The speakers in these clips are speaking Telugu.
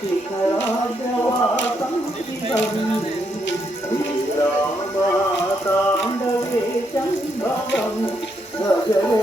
శిఖరాజవాసం శివమి శ్రీరామాతాండవే సంభవం భజరే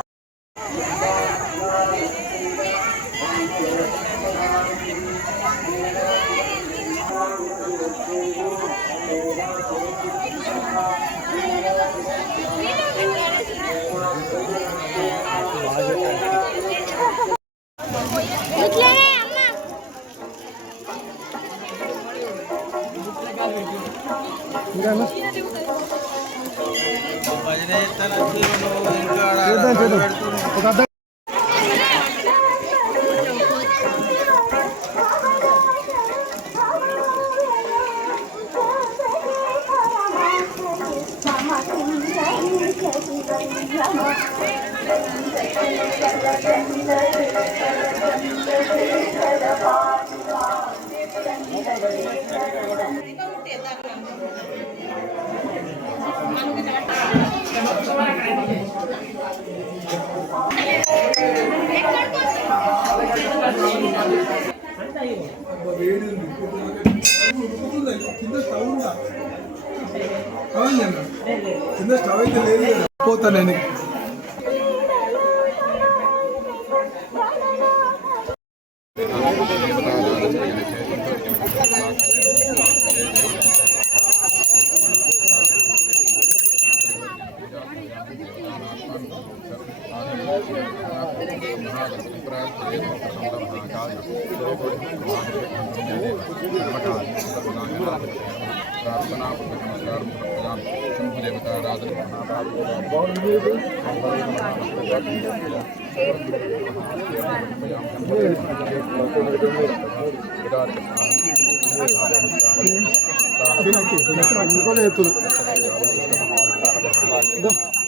కింద స్టవ్ ఉందా అవునండి అన్న. కింద స్టవ్ అయితే లేదు కదా. పోతా నేను प्रार्थना नमस्कार शंभु देवता राजन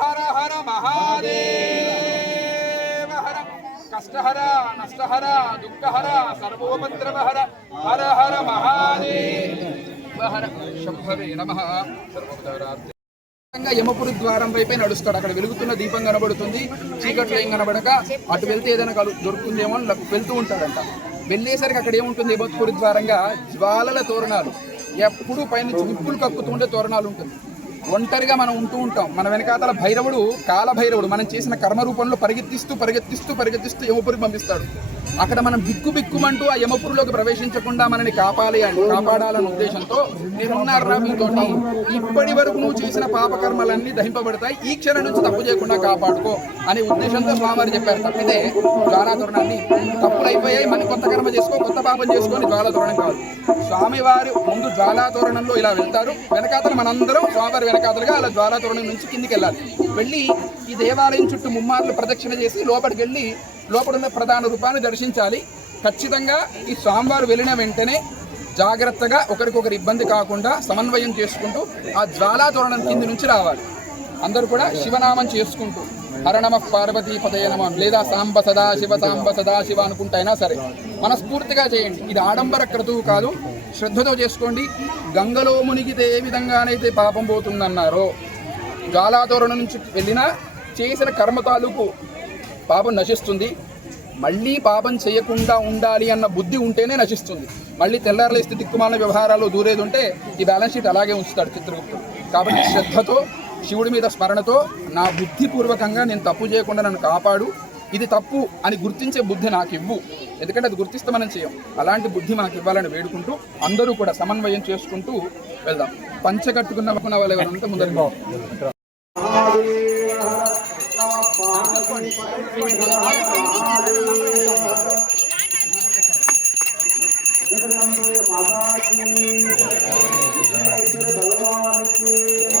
హర హర మహాదేవ హర. కష్టహర నష్టహర దుఃఖహర సర్వోపద్రవహర హర హర మహాదేవ హర. శంభవే నమ. సర్వోపదారార్థ యమపురి ద్వారం వైపే నడుస్తాడు. అక్కడ వెలుగుతున్న దీపం కనబడుతుంది. చీకట్లో ఏం కనబడక అటు వెళ్తే ఏదైనా కలు దొరుకుతుందేమో అని వెళ్తూ ఉంటాడంట. వెళ్ళేసరికి అక్కడ ఏముంటుంది? యమపురి ద్వారంగా జ్వాలల తోరణాలు. ఎప్పుడు పైనుంచి నిప్పులు కక్కుతుండే తోరణాలు ఉంటుంది. ఒంటరిగా మనం ఉంటూ ఉంటాం. మన వెనకాతల భైరవుడు కాలభైరవుడు మనం చేసిన కర్మ రూపంలో పరిగెత్తిస్తూ పరిగెత్తిస్తూ పరిగెత్తిస్తూ యమపురికి పంపిస్తాడు. అక్కడ మనం బిక్కు బిక్కుమంటూ ఆ యమపురులోకి ప్రవేశించకుండా మనని కాపాలి అని కాపాడాలన్న ఉద్దేశంతో నేనున్నారా మీతో ఇప్పటి వరకు నువ్వు చేసిన పాపకర్మలన్నీ దహింపబడతాయి. ఈ క్షణం నుంచి తప్పు చేయకుండా కాపాడుకో అనే ఉద్దేశంతో స్వామివారు చెప్పారు. తప్పితే జ్వాలాతోరణాన్ని తప్పులైపోయాయి మనం కొత్త కర్మ చేసుకో కొత్త పాపం చేసుకొని జ్వాలాతోరణం కాదు. స్వామివారి ముందు జ్వాలాతోరణంలో ఇలా వెళ్తారు. వెనకాతలు మనందరం స్వామివారి వెనకాతలుగా అలా జ్వాలాతోరణం నుంచి కిందికి వెళ్ళాలి. వెళ్ళి ఈ దేవాలయం చుట్టూ ముమ్మార్లు ప్రదక్షిణ చేసి లోపలికి వెళ్ళి లోపల ఉన్న ప్రధాన రూపాన్ని దర్శించాలి. ఖచ్చితంగా ఈ స్వామివారు వెళ్ళిన వెంటనే జాగ్రత్తగా ఒకరికొకరు ఇబ్బంది కాకుండా సమన్వయం చేసుకుంటూ ఆ జ్వాలాతోరణం కింది నుంచి రావాలి. అందరూ కూడా శివనామం చేసుకుంటూ హరణమ పార్వతీ పదయ నమ లేదా సాంబ సదా శివ సాంబ సదా శివ అనుకుంటైనా సరే మనస్ఫూర్తిగా చేయండి. ఇది ఆడంబర క్రతువు కాదు. శ్రద్ధతో చేసుకోండి. గంగలో మునిగితే ఏ విధంగానైతే పాపం పోతుందన్నారో జ్వాలాతోరణం నుంచి వెళ్ళినా చేసిన కర్మ తాలూకు పాపం నశిస్తుంది. మళ్ళీ పాపం చేయకుండా ఉండాలి అన్న బుద్ధి ఉంటేనే నశిస్తుంది. మళ్ళీ తెల్లారలేస్తే దిక్కుమాల వ్యవహారాలు దూరేది ఉంటే ఈ బ్యాలెన్స్ షీట్ అలాగే ఉంచుతాడు చిత్రగుప్తుడు. కాబట్టి శ్రద్ధతో శివుడి మీద స్మరణతో నా బుద్ధిపూర్వకంగా నేను తప్పు చేయకుండా నన్ను కాపాడు. ఇది తప్పు అని గుర్తించే బుద్ధి నాకు ఇవ్వు ఎందుకంటే అది గుర్తిస్తే మనం చేయం. అలాంటి బుద్ధి మనకు ఇవ్వాలని వేడుకుంటూ అందరూ కూడా సమన్వయం చేసుకుంటూ వెళ్దాం. పంచగట్టుకున్న అనుకున్న వాళ్ళు ఎవరంతా ముందరికి भगवान की